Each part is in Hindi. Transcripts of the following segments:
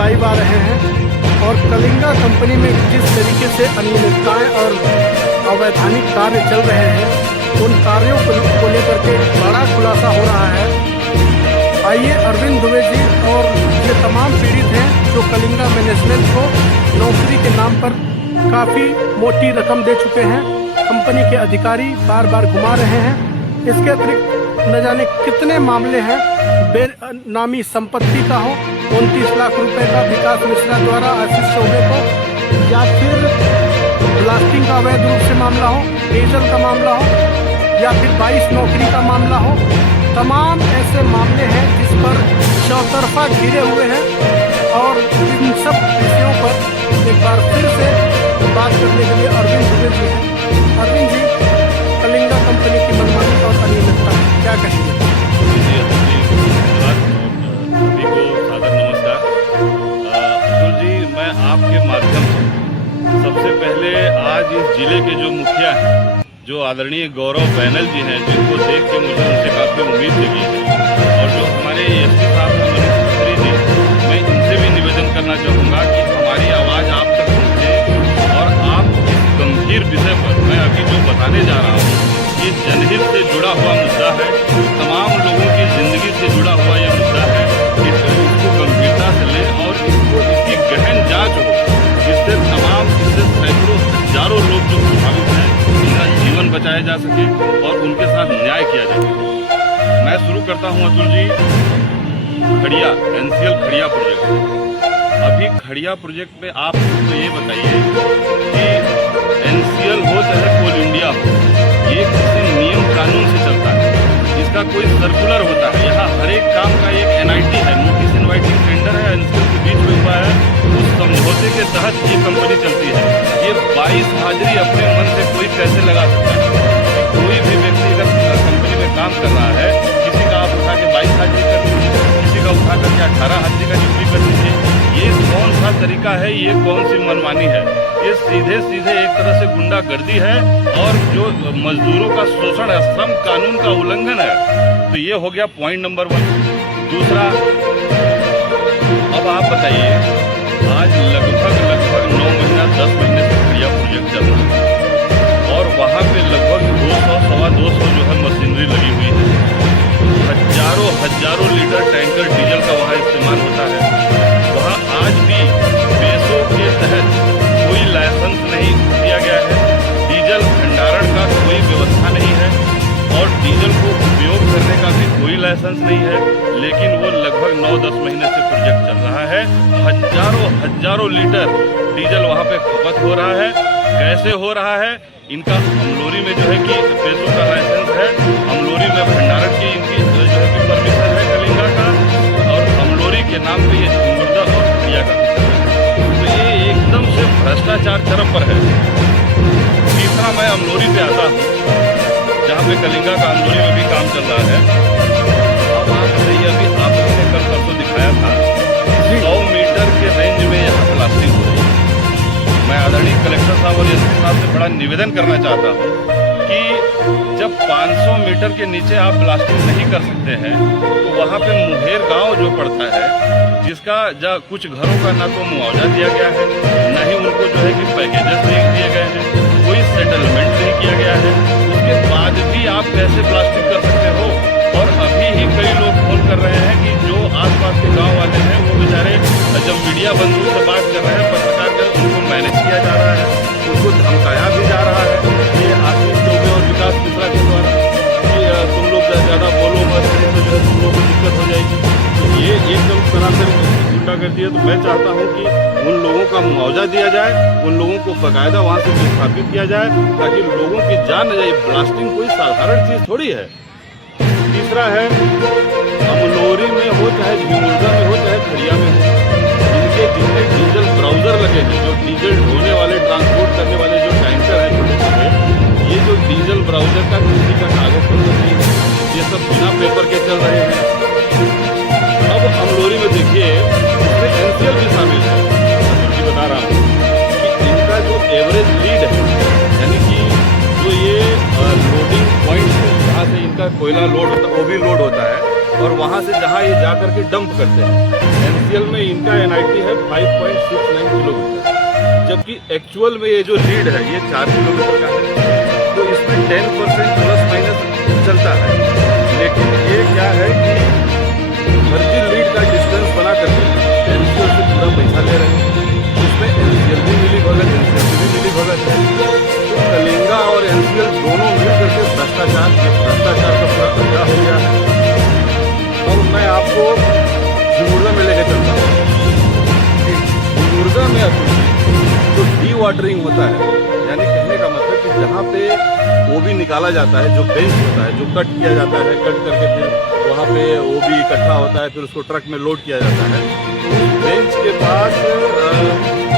लाइव आ रहे हैं और कलिंगा कंपनी में जिस तरीके से अनियमितताएं और अवैधानिक कार्य चल रहे हैं उन कार्यों को लेकर के बड़ा खुलासा हो रहा है। आइए अरविंद दुबे जी और ये तमाम पीड़ित हैं जो कलिंगा मैनेजमेंट को नौकरी के नाम पर काफ़ी मोटी रकम दे चुके हैं, कंपनी के अधिकारी बार बार घुमा रहे हैं। इसके अतिरिक्त न जाने कितने मामले हैं बेनामी संपत्ति का हो, 29 लाख रुपए का विकास मिश्रा द्वारा आशीष चौबे को, या फिर ब्लास्टिंग का अवैध रूप से मामला हो, डीजल का मामला हो, या फिर 22 नौकरी का मामला हो। तमाम ऐसे मामले हैं जिस पर चौतरफा घिरे हुए हैं और इन सब विषयों पर एक बार फिर से बात करने के लिए अरविंद दुबे जी हैं। अरविंद जी, कलिंगा कंपनी की मनमानी और अनियमितता क्या कहेंगे? सभी को सादर नमस्कार। अतुल जी, मैं आपके माध्यम से सबसे पहले आज इस जिले के जो मुखिया हैं, जो आदरणीय गौरव बैनल जी हैं, जिनको देख के मुझे उनसे काफ़ी उम्मीद लगी है, और जो हमारे एसपी साहब हैं मनीष खत्री जी, मैं इनसे भी निवेदन करना चाहूँगा कि हमारी आवाज़ आप तक पहुँचे और आप इस गंभीर विषय पर मैं अभी जो बताने जा रहा हूँ, ये जनहित से जुड़ा हुआ मुद्दा है, तमाम लोगों की ज़िंदगी से जुड़ा हुआ यह मुद्दा है। इसको गंभीरता से लें और इसकी गहन जाँच हो, इससे सैकड़ों हजारों लोग जो प्रभावित हैं उनका जीवन बचाया जा सके और उनके साथ न्याय किया जा सके। मैं शुरू करता हूं अतुल जी, खड़िया एनसीएल खड़िया प्रोजेक्ट। अभी खड़िया प्रोजेक्ट में आप तो ये बताइए कि एनसीएल हो चाहे कोल इंडिया हो, ये किसी नियम कानून से चलता है, इसका कोई सर्कुलर होता है। यहाँ हर एक काम का एक एनआईटी है, नोटिस इनवाइटिंग टेंडर है, एनसीएल के बीच में हुआ है, उस समझौते के तहत ये कंपनी चलती है। ये 22 हाजिरी अपने मन से कोई कैसे लगा सकता है? कोई भी व्यक्ति अगर कंपनी में काम कर रहा है, किसी का आप उठा के 22 हाजिरी कर दीजिए, किसी का उठा करके 18 हाजिरी का ड्यूटी कर दीजिए। ये कौन सा तरीका है? ये कौन सी मनमानी है? ये सीधे एक तरह से गुंडागर्दी है और जो मजदूरों का शोषण है, श्रम कानून का उल्लंघन है। तो ये हो गया पॉइंट नंबर 1। दूसरा, अब आप बताइए, आज लगभग 9 महीना 10 महीने से खड़िया प्रोजेक्ट चल रहा है और वहाँ पे लगभग 200-225 जो है मशीनरी लगी हुई है। हजारों लीटर टैंकर डीजल का वहाँ इस्तेमाल होता है। वहाँ आज भी पैसों के तहत कोई लाइसेंस नहीं दिया गया है, डीजल भंडारण का कोई व्यवस्था नहीं है और डीजल को उपयोग करने का भी कोई लाइसेंस नहीं है। लेकिन वो लगभग 9-10 महीने से प्रोजेक्ट चल रहा है। हजारों लीटर डीजल वहाँ पे खपत हो रहा है। कैसे हो रहा है? इनका अमलोरी में जो है कि पैसों का लाइसेंस है, अमलोरी में भंडारण की इनकी जो है कि परमिशन है कलिंगा का, और अमलोरी के नाम पे ये झिंगुर्दा और खड़िया का। तो ये एकदम से भ्रष्टाचार चरम पर है। तीसरा, मैं अमलोरी पे आता हूँ, जहाँ पे कलिंगा का अमलोरी में भी काम चल रहा है। अब आप बताइए, अभी आपने कल परसों दिखाया था 100 मीटर के रेंज में यहाँ ब्लास्टिंग हो रही है। मैं आदरणीय कलेक्टर साहब और एसपी साहब से बड़ा निवेदन करना चाहता हूँ कि जब 500 मीटर के नीचे आप ब्लास्टिंग नहीं कर सकते हैं, तो वहाँ पे मुहेर गांव जो पड़ता है, जिसका कुछ घरों का ना तो मुआवजा दिया गया है, न ही उनको जो है कि पैकेजेस नहीं दिए गए हैं, कोई सेटलमेंट नहीं किया गया है। उसके बाद भी आप कैसे ब्लास्टिंग कर सकते हो? और अभी ही कई लोग फोन कर रहे हैं कि जो आसपास के गाँव वाले हैं, वो बेचारे जब मीडिया बंधुओं से बात कर रहे हैं, पत्रकार कर उनको मैनेज किया जा रहा है, उनको धमकाया भी जा रहा है, ये आशीष चौबे और विकास मिश्रा के द्वारा कि तुम लोग ज़्यादा बोलो मत, तो जो है तुम लोगों को दिक्कत हो जाएगी। तो ये एकदम सरासर गुंडागर्दी है। तो मैं चाहता हूँ कि उन लोगों का मुआवजा दिया जाए, उन लोगों को बाकायदा वहाँ से विस्थापित किया जाए, ताकि लोगों की जान न जाए। ब्लास्टिंग कोई साधारण चीज़ थोड़ी है। तीसरा है, अमलोरी में हो चाहे झिंगुर्दा में हो चाहे खड़िया में हो, इनके जितने डीजल ब्राउजर लगे हैं, जो डीजल ढोने वाले, ट्रांसपोर्ट करने वाले जो टैंकर हैं छोटे छोटे, ये जो डीजल ब्राउजर का किसी का कागज पत्र नहीं है, ये सब बिना पेपर के चल रहे हैं। अब अमलोरी में देखिए, उसमें एनसीएल भी शामिल है। मैं बता रहा हूँ कि इनका जो एवरेज लीड है, यानी कि जो ये लोडिंग पॉइंट है जहाँ से इनका कोयला लोड होता है, वो भी लोड होता है, और वहाँ से जहाँ ये जा करके डंप करते हैं। एनसीएल में इनका एनआईटी है 5.69 किलोमीटर, जबकि एक्चुअल में ये जो लीड है ये 4 किलोमीटर का है। तो इसमें 10% प्लस माइनस चलता है, लेकिन ये क्या है कि भर्ती लीड का डिस्टेंस बना करके एनसीएल से पूरा पैसा ले रहे हैं। इसमें एनसीएल भी मिली भगत, एनसीएल भी मिली भगत है। तो कलिंगा और एनसीएल दोनों मिल करके भ्रष्टाचार का पूरा अड्डा हो गया है। और मैं आपको झिमुर्गा में लेके चलता हूँ। झिमुर्गा में अभी जो डी वाटरिंग होता है, यानी कहने का मतलब कि जहाँ पे ओबी निकाला जाता है, जो बेंच होता है, जो कट किया जाता है, कट करके फिर वहाँ पे ओबी इकट्ठा होता है, फिर उसको ट्रक में लोड किया जाता है। तो उस बेंच के पास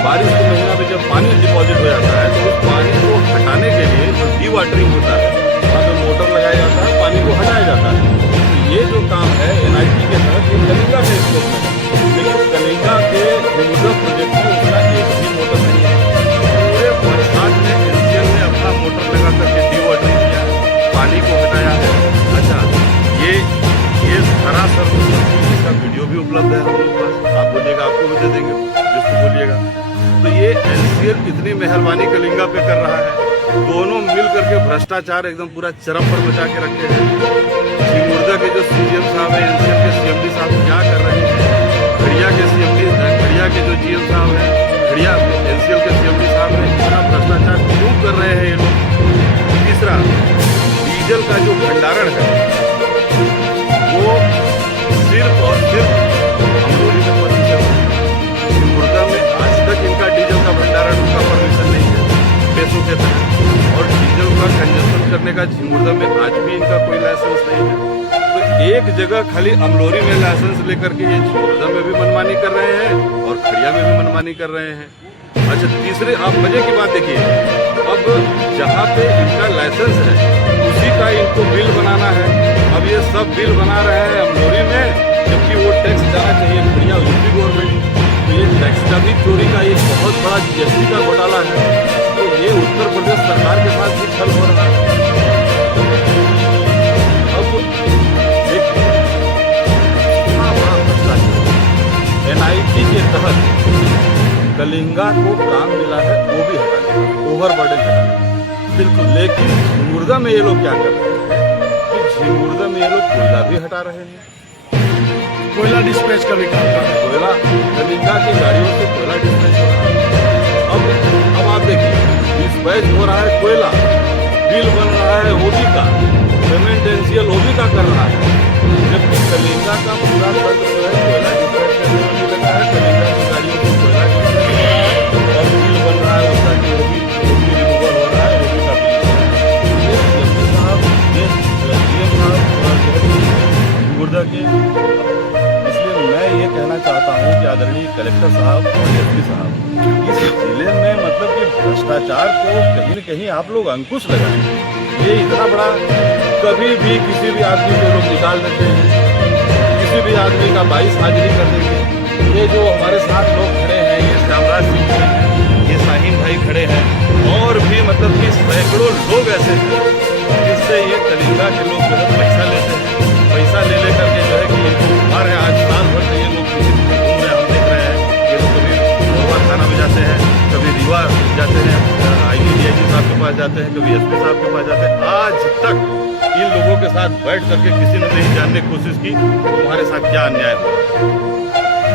बारिश के महीना में जब पानी डिपॉजिट हो जाता है, तो उस पानी को हटाने के लिए जो डी वाटरिंग होता है, वहाँ पे मोटर लगाया जाता है, पानी को हटाया जाता है। तो ये जो काम है एनआईटी के तहत ये कलिंगा के स्कोप में है, लेकिन कलिंगा के झिमुर्गा प्रोजेक्ट में उसका एक भी मोटर नहीं है। पूरे बरसात में एनसीएल ने अपना मोटर लगा करके डी वाटरिंग किया, पानी को हटाया है। अच्छा, ये सरासर इसका वीडियो भी उपलब्ध है हम लोग के पास। आप बोलिएगा आपको भी दे देंगे जिसको बोलिएगा। तो ये एनसीएल इतनी मेहरबानी कलिंगा पे कर रहा है, दोनों मिल करके भ्रष्टाचार एकदम पूरा चरम पर बचा के रखे हैं। झिमुर्गा के जो सीएम साहब है, एनसीएल के सीएमडी साहब क्या कर रहे हैं, खड़िया के सीएमडी, खड़िया के जो जीएम साहब हैं, खड़िया एनसीएल के सीएमडी साहब हैं, इतना भ्रष्टाचार क्यों कर रहे हैं ये लोग। तीसरा, डीजल का जो भंडारण है वो सिर्फ और सिर्फ अमरोली में परमिशन है। झिमुर्गा में आज तक इनका डीजल का भंडारण का परमिशन नहीं है पैसों के तहत, और डीजल का कंजप्शन करने का झिमुर्गा में आज भी इनका कोई लाइसेंस नहीं है। तो एक जगह खाली अमलोरी में लाइसेंस लेकर के ये झिमुर्गा में भी मनमानी कर रहे हैं और खड़िया में भी मनमानी कर रहे हैं। अच्छा, तीसरे आप मजे की बात देखिए, अब जहाँ पे इनका लाइसेंस है उसी का इनको बिल बनाना है। अब ये सब बिल बना रहे हैं अमलोरी में, जबकि वो टैक्स जाना चाहिए खड़िया यूपी गवर्नमेंट। तो ये टैक्स का भी चोरी का एक बहुत बड़ा जीएसटी का घोटाला है। तो ये उत्तर प्रदेश सरकार के साथ भी छल हो रहा है। अब देखिए, बड़ा भ्रष्टाचार एनआईटी के तहत कलिंगा को काम मिला है वो भी हटाने, ओवरबर्डन हटाने, बिल्कुल। लेकिन झिमुर्गा में ये लोग क्या कर रहे हैं कि झिमुर्गा में ये लोग कोयला भी हटा रहे हैं, कोयला डिस्पैच का भी काम कर रहे हैं। कोयला कलिंगा की गाड़ियों से कोयला डिस्पैच हो रहा है। अब आप देखिए, डिस्पैच हो रहा है कोयला, बिल बन रहा है ओबी का, पेमेंट एनसीएल ओबी का कर रहा है, जबकि कलिंगा का पूरा तंत्र जो है कोयला डिस्पैच करने में भी लगा है। कलिंगा की गाड़ियों से कोयला डिस्पैच हो रहा है और बिल बन रहा है उसका कि ओबी रिमूवल हो रहा है, ओबी का बिल हो रहा है। ये सीएम साहब, ये सीएम साहब झिमुर्गा के, इसलिए मैं ये कहना चाहता हूँ कि आदरणीय कलेक्टर साहब और एसपी साहब, इस जिले में मतलब कि भ्रष्टाचार को कहीं न कहीं आप लोग अंकुश लगाएं। ये इतना बड़ा, कभी भी किसी भी आदमी को लोग निकाल देते हैं, किसी भी आदमी का 22 हाजिरी कर देंगे। ये जो हमारे साथ लोग खड़े हैं, ये श्यामराज सिंह खड़े हैं, ये शाहीन भाई खड़े हैं, और भी मतलब कि सैकड़ों लोग ऐसे हैं जिससे ये कलिंगा के लोग जो है पैसा लेते हैं। पैसा ले लेकर के जो है कि इनको घुमा रहे हैं। आज साल भर से ये लोग किसी घूम रहे हैं, हम देख रहे हैं। ये लोग कभी मोरवा थाना में जाते हैं, कभी रीवा जाते हैं, IGDIG साहब के पास जाते हैं, कभी SP साहब के पास जाते हैं। आज तक इन लोगों के साथ बैठ करके किसी ने नहीं जानने की कोशिश की तुम्हारे साथ क्या अन्याय हुआ।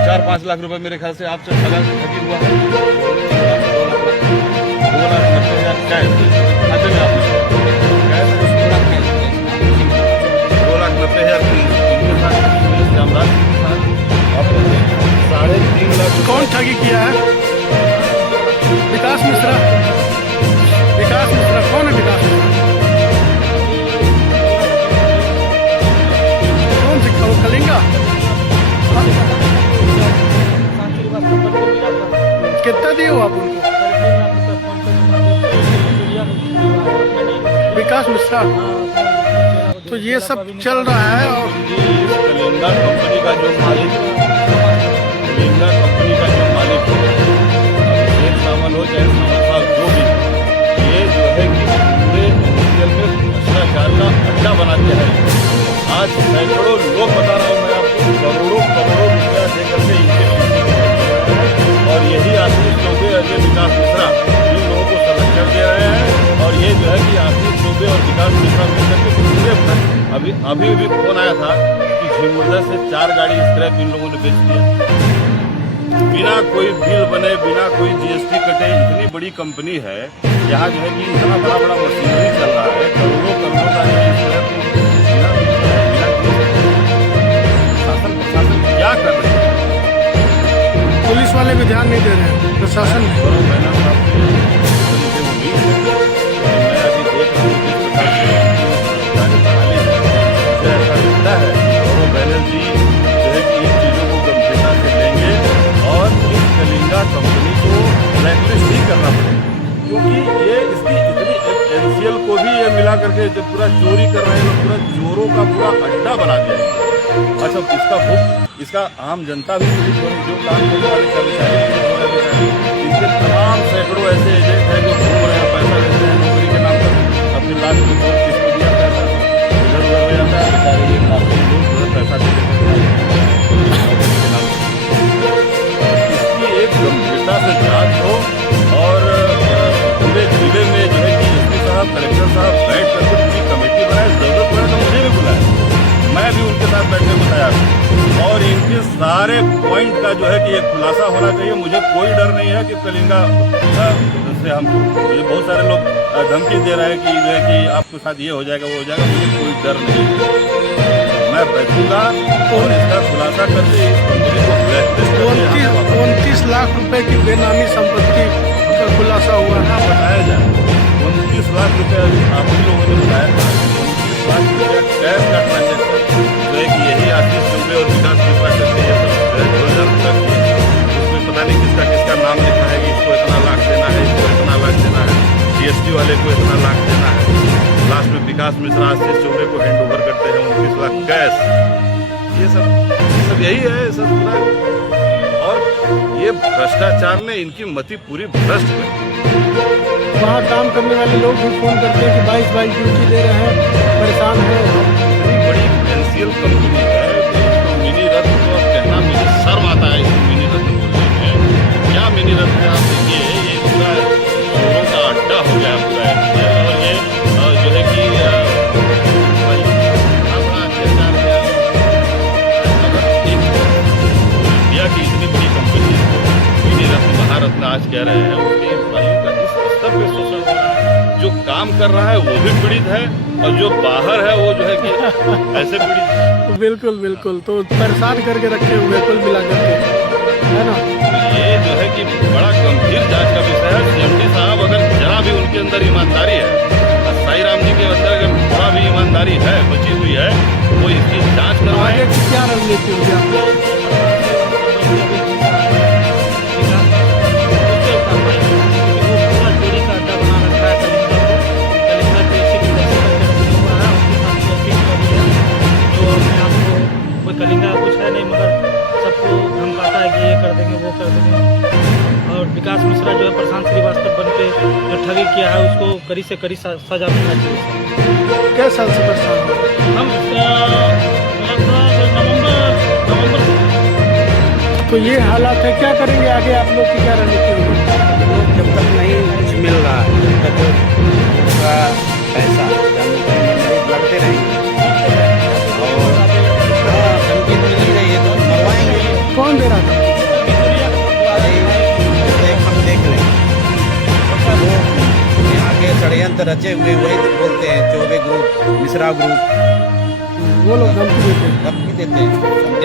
4-5 लाख रुपए मेरे ख्याल से आपसे ठगी हुआ है। 2,90,000 कैश खाते में आपने 2,90,000 इनके साथ, श्यामराज के साथ, और 3.5 लाख। कौन ठगी किया है? विकास मिश्रा। विकास मिश्रा कौन है? विकास मिश्रा कौन सी खबर? कलिंगा। कितना दिए हो आप उनको? विकास मिश्रा। तो ये सब चल रहा है। और कलिंगा कंपनी का जो मालिक, कलिंगा कंपनी का जो मालिक अभिषेक सामल हो चाहे सामल साहब जो भी, ये जो है कि पूरे एनसीएल में भ्रष्टाचार का अड्डा बनाते हैं। आज सैकड़ों लोग बता रहे अभी भी फोन आया था कि झिमुर्दा से 4 गाड़ी स्क्रैप इन लोगों ने बेच दिया, बिना कोई बिल बने, बिना कोई जीएसटी कटे। इतनी बड़ी कंपनी है यहाँ जो है कि इतना बड़ा बड़ा मशीनरी चल रहा है, करोड़ों करोड़ों का स्क्रैप बिना प्रशासन क्या कर रहे हैं? पुलिस वाले भी ध्यान नहीं दे रहे हैं, प्रशासन में। गौरव बैनर साहब से मुझे उम्मीद है, मैं अभी देख रहा हूँ किस प्रकार से कार्यप्रणाली है, मुझे ऐसा लगता है गौरव बैनर्जी जो है कि इन चीज़ों को गंभीरता से लेंगे और इस कलिंगा कंपनी को ब्लैकलिस्ट ही करना पड़ेगा, क्योंकि ये इसकी इतनी एनसीएल को भी ये मिला करके जब पूरा चोरी कर रहे हैं, पूरा चोरों का पूरा अड्डा बना दिया है। अच्छा, इसका भुग इसका आम जनता भी जो काम करने वाले कर्मचारी, इनके तमाम सैकड़ों ऐसे एजेंट हैं जो घूम रहे हैं, पैसा लेते हैं नौकरी के नाम पर, अपने लास्ट में कौन किसको दिया पैसा, इधर उधर हो जाता है बेचारे, एक लाख लोग जो है पैसा दे देते हैं नौकरी के नाम पर। इसकी एक गंभीरता से जांच हो और पूरे जिले में जो है कि एसपी साहब, कलेक्टर साहब बैठ करके पूरी कमेटी बनाए, जरूरत पड़े तो मुझे भी बुलाए, मैं भी उनके साथ बैठने को तैयार हूँ और इनके सारे पॉइंट का जो है कि एक खुलासा होना चाहिए। मुझे कोई डर नहीं है कि कलिंगा से हम, मुझे बहुत सारे लोग धमकी दे रहे हैं कि जो है कि आपके साथ ये हो जाएगा, वो हो जाएगा, मुझे कोई डर नहीं है। मैं बैठूंगा और इसका खुलासा करके इस कंपनी को ब्लैकलिस्ट 29 लाख रुपए की बेनामी संपत्ति का खुलासा हुआ ना बताया जाए। 29 लाख रुपये अभी आप ही लोगों ने बताया था, 29 लाख रुपया कैश का ट्रांजेक्शन जो है कि यही आशीष चौबे और विकास मिश्रा करते हैं, सब 2000 रुपया किए, उसमें पता नहीं किसका किसका नाम लिखा है कि इसको इतना लाख देना है, इसको इतना लाख देना है, जीएसटी वाले को इतना लाख देना है, लास्ट में विकास मिश्रा आशीष चौबे को हैंड ओवर करते हैं 29 लाख कैश। ये सब यही है सब पूरा, और ये भ्रष्टाचार ने इनकी मति पूरी भ्रष्ट कर। वहाँ काम करने वाले लोग भी फोन करते हैं कि 22 ड्यूटी दे रहे हैं, परेशान है। इतनी बड़ी एनसीएल कंपनी है, तो मिनी रत्न तो अब कहना मुझे शर्म आता है इसको मिनी रत्न बोलने में। क्या मिनी रत्न है? आप देखिए ये पूरा चोरों का अड्डा हो गया पूरा एनसीएल, और ये जो है कि बड़ा अत्याचार है। अगर एक इंडिया की इतनी बड़ी कंपनी मिनी रत्न महारत्न आज कह रहे हैं, उसके एम्प्लॉइयों का इस स्तर पे शोषण हो रहा है। जो काम कर रहा है वो भी पीड़ित है और जो बाहर है वो जो है कि ऐसे पीड़ित है। बिल्कुल बिल्कुल, तो परेशान करके रखे हुए कुल मिला करके, है ना। ये जो है कि बड़ा गंभीर जांच का विषय है। सीएमडी साहब अगर जरा भी उनके अंदर ईमानदारी है, साई राम जी के अंदर अगर थोड़ा भी ईमानदारी है बची हुई है, वो इसकी जांच करवाएं। आगे की क्या रणनीति होगी आपको? कलिंगा कुछ है नहीं, मगर सबको धमकाता है कि ये कर देंगे, वो कर देंगे। और विकास मिश्रा जो है प्रशांत श्रीवास्तव बन के जो ठगी किया है उसको कड़ी से कड़ी सजा मिलना चाहिए। क्या साल से परेशान हो? हम नवंबर तो ये हालात है, क्या करेंगे आगे? आप लोग की क्या रणनीति होगी? जब तक नहीं कुछ मिल रहा है, जब तक उसका पैसा लगते रहेंगे और संगीत मिल नहीं रही है तो मरवाएंगे। कौन दे रहा था? हम देख लेंगे। वो यहाँ के षड्यंत्र रचे हुए वही बोलते हैं, चौबे ग्रुप, मिश्रा ग्रुप, वो लोग धमकी देते हैं।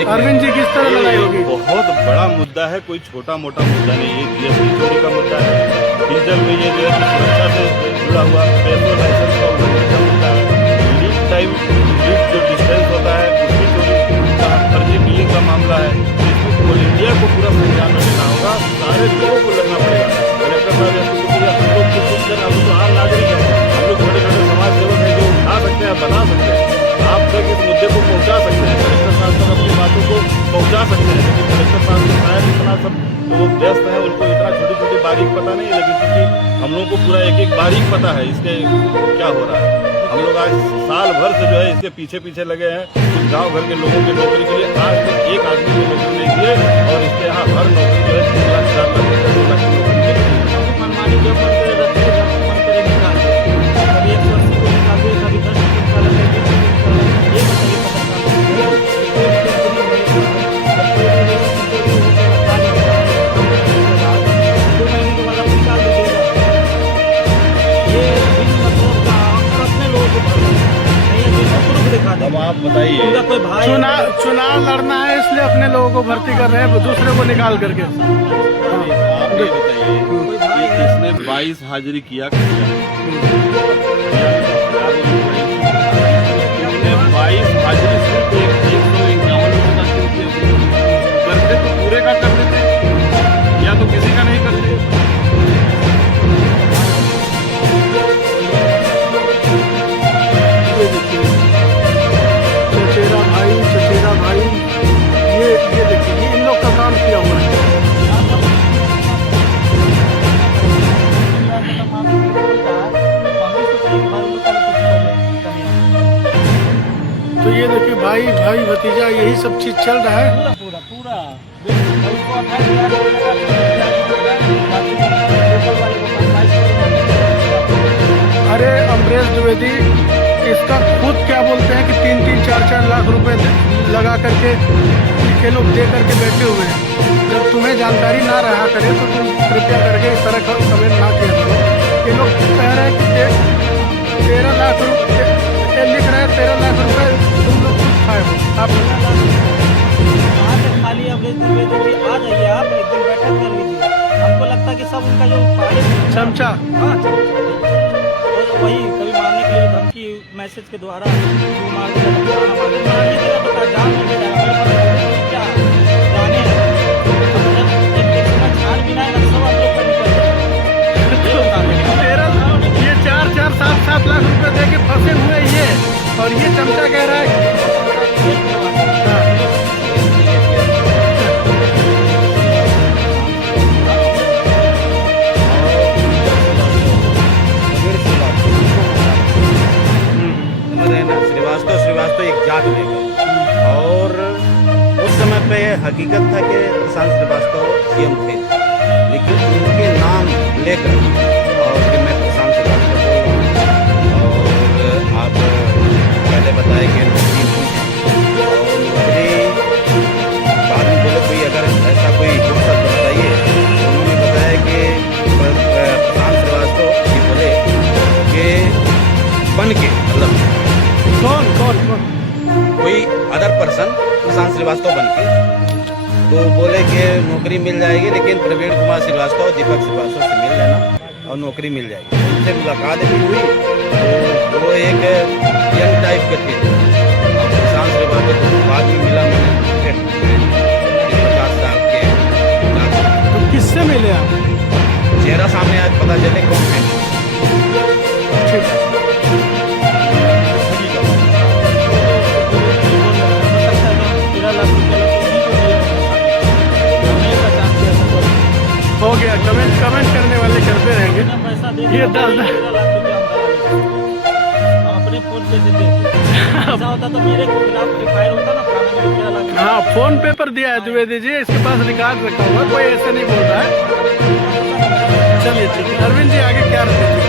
अरविंद जी किस तरह लड़ाई होगी? बहुत बड़ा मुद्दा है, कोई छोटा मोटा मुद्दा नहीं। ये जीएसटी चोरी का मुद्दा है, डीजल में ये जो है सुरक्षा से जुड़ा हुआ पेट्रोल लाइसेंस का उल्लंघन का मुद्दा है, लीड टाइम लीड जो डिस्टेंस होता है उसकी चोरी का, फर्जी बिलिंग का मामला है। इसमें कोल इंडिया को पूरा संज्ञान में लेना होगा, सारे लोगों को लगना पड़ेगा। कलेक्टर साहब हम लोग को कुछ करना, हम लोग आम नागरिक हैं, हम लोग छोटे छोटे समाज सेवक हैं जो उठा सकते हैं, बता सकते हैं, आप तक इस मुद्दे को पहुंचा सकते हैं, कलेक्टर साहब तक अपनी बातों को पहुंचा सकते हैं। लेकिन कलेक्टर साहब को शायद इतना सब वो व्यस्त है, उनको इतना छोटी छोटी बारीक पता नहीं है, लेकिन क्योंकि हम लोग को पूरा एक एक बारीक पता है इसके क्या हो रहा है। हम लोग आज साल भर से जो है इसके पीछे पीछे लगे हैं। कुछ गाँव घर के लोगों की नौकरी के लिए आज तक एक आदमी को नौकरी नहीं दिए, और इसके यहाँ हर नौकरी जो है 3 लाख 4 लाख 2 लाख की नौकरी मिल रही है। मनमानी जो मन करे रखते हैं, मन करे निकाल दे, कभी 180 को निकाल दे, कभी 10 को निकाल दे, एक को भर दो, नहीं है तो प्रूफ दिखा दो। अब आप बताइए, उनका कोई भाई चुनाव लड़ना है इसलिए अपने लोगों को भर्ती कर रहे हैं, दूसरे को निकाल करके। आप ये बताइए कोई भाई कि है, इसने 22 हाजिरी किया इसने 22 हाजिरी सिर्फ 151 लोगों का क्यों किया? करते तो पूरे का कर देते, या तो किसी का नहीं करते। ये देखिए चचेरा भाई, ये देखिए ये इन लोग का काम किया हुआ है। तो ये देखिए भाई भतीजा यही सब चीज चल रहा है। पूरा पूरा अरे अमरेश द्विवेदी इसका खुद क्या बोलते हैं कि 3-4 लाख रुपए लगा करके ये लोग दे करके बैठे हुए हैं। जब तुम्हें जानकारी ना रहा करे तो तुम कृपया करके इस तरह का कमेंट ना किया करो। ये लोग कह रहे हैं कि 13 लाख रुपये लिख रहे हैं, 13 लाख रुपए तुम लोग खुद खाए हो। आप खाली अमरेश द्विवेदी जी आ जाइए, आप एक दिन बैठक कर लीजिए। हमको लगता है कि सब उनका जो चमचा हाँ तो वही कभी मारने के लिए धमकी मैसेज के द्वारा तू मार देगा, मार देगा तो जान नहीं जाएगा। क्या जाने एक छानबीन आएगा सब आप लोग का निकल जाएगा। ये 4-4, 7-7 लाख रुपए दे के फंसे हुए ये, और ये चमचा कह रहा है श्रीवास्तव एक जात लेकर, और उस समय पे हकीकत था कि प्रशांत श्रीवास्तव सीएम थे, लेकिन उनके नाम लेकर और कि मैं प्रशांत श्रीवास्तव और आप पहले बताए कि नौकरी हूँ और नौकरी बाद में बोले कोई अगर ऐसा कोई फुर्सत बताइए, उन्होंने बताया कि प्रशांत श्रीवास्तव ये बोले कि बन के मतलब कौन कोई अदर पर्सन प्रशांत श्रीवास्तव बन के, तो बोले कि नौकरी मिल जाएगी, लेकिन प्रवीण कुमार श्रीवास्तव दीपक श्रीवास्तव से मिल लेना और नौकरी मिल जाएगी। उनसे मुलाकात भी हुई, तो वो एक यंग टाइप के थे। और प्रशांत श्रीवास्तव को बाद में मिला मैंने 50 साल के। तो किससे मिले आप? चेहरा सामने आज पता चले कौन है। ठीक हो गया। कमेंट करने वाले करते रहेंगे। ये 10 अपने फोन पे से ऐसा होता तो मेरे खिलाफ एफआईआर होता ना, थाने में 13 लाख। हाँ, फोन पे पर दिया है द्विवेदी जी, इसके पास रिकॉर्ड रखा हुआ, कोई ऐसे नहीं बोल रहा है। चलिए ठीक है, अरविंद जी आगे क्या रखेंगे?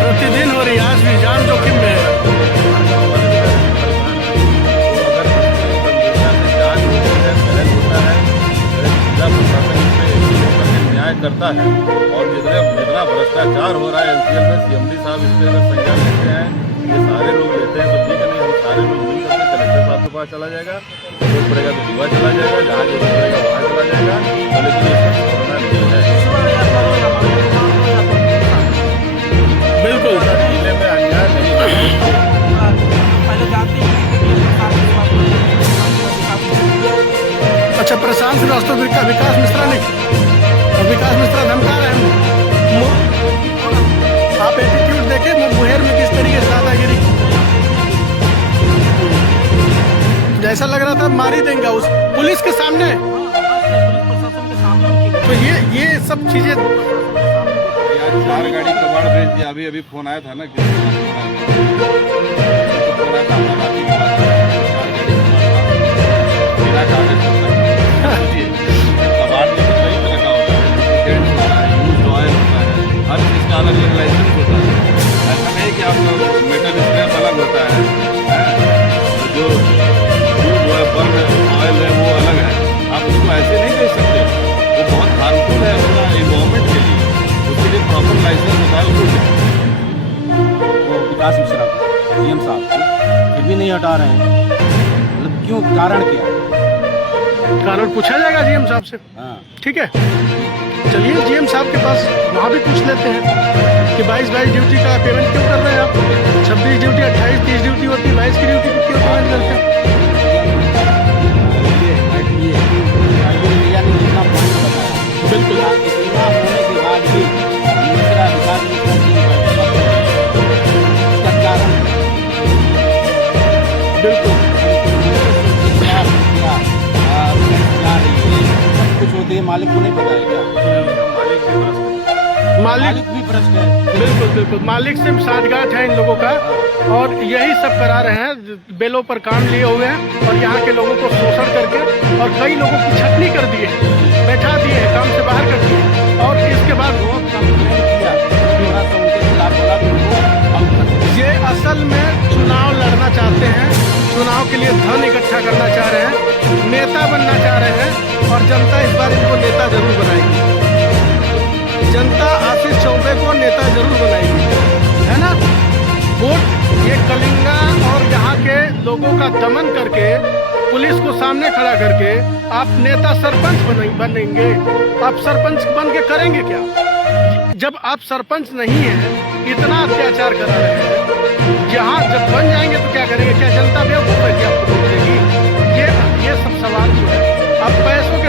प्रतिदिन हो रही है, आज भी जान जोखिम में है। न्याय करता है, और जितना भ्रष्टाचार हो रहा है एमसीएल में, सीएमडी साहब इस पर अगर संज्ञान लेते हैं, ये सारे लोग लेते हैं तो ठीक है, नहीं हम सारे लोग मिल करके कलेक्टर साहब के पास चला जाएगा, जरूरत पड़ेगा तो युवा चला जाएगा, जहाँ जरूरत पड़ेगा वहाँ चला जाएगा, तो लेकिन इसमें छोड़ना नहीं है। बिल्कुल जिले में अन्याय नहीं है। अच्छा, प्रशांत श्रीवास्तव का विकास मिश्रा नहीं, और विकास मिश्रा धमका रहे हैं। आप एटीट्यूड देखे मुंगेर में किस तरीके से दादागिरी, जैसा लग रहा था मार ही देंगे उस पुलिस के सामने। तो ये सब चीजें 4 गाड़ी कबाड़ भेज दिया। अभी फोन आया था ना, किसी का फोन आया था हमारा नाती के पास, 4 गाड़ी बिना कागज कबाड़ में कई तरह का होता है, डुप्लीकेट होता है, यूज्ड ऑयल होता है, हर चीज़ का अलग अलग लाइसेंस होता है। ऐसा नहीं कि आपका मेटल स्क्रैप अलग होता है, जो विकास मिश्रा को, डीएम साहब को, फिर भी नहीं हटा रहे हैं। मतलब क्यों, कारण क्या है? कारण पूछा जाएगा जीएम साहब से। हाँ, ठीक है, चलिए जीएम साहब के पास वहाँ भी पूछ लेते हैं कि 22 ड्यूटी का पेमेंट क्यों कर रहे हैं आप? 26 ड्यूटी, 28, 30 ड्यूटी होती है, 22 की ड्यूटी को क्यों पेमेंट करते हैं? भैया ने जितना पॉइंट बताया, बिल्कुल। इतना होने के बाद भी मिश्रा विकास मिश्रा इसका कारण बिल्कुल सब कुछ होती है, मालिक को नहीं पता है क्या? मालिक भी भ्रष्ट है। बिल्कुल बिल्कुल, मालिक से साठगांठ है इन लोगों का, और यही सब करा रहे हैं, बेलों पर काम लिए हुए हैं और यहाँ के लोगों को शोषण करके और कई लोगों की छटनी कर दिए, बैठा दिए हैं, काम से बाहर कर दिए, और इसके बाद वो किया थोड़ा सा उनके खिलाफ बोला तो उनको ये असल में चुनाव लड़ना चाहते हैं, चुनाव के लिए धन इकट्ठा करना चाह रहे हैं, नेता बनना चाह रहे हैं, और जनता इस बार इनको नेता जरूर बनाएगी। जनता आशीष चौबे को नेता जरूर बनाएगी, है ना? वोट ये कलिंगा और यहाँ के लोगों का दमन करके, पुलिस को सामने खड़ा करके आप नेता सरपंच बनेंगे। आप सरपंच बन के करेंगे क्या? जब आप सरपंच नहीं हैं, इतना अत्याचार करा रहे हैं, यहाँ जब बन जाएंगे तो क्या करेंगे? क्या जनता बेवकूफ़ है कि आपको वोट देगी? ये सब सवाल जो है, आप पैसों के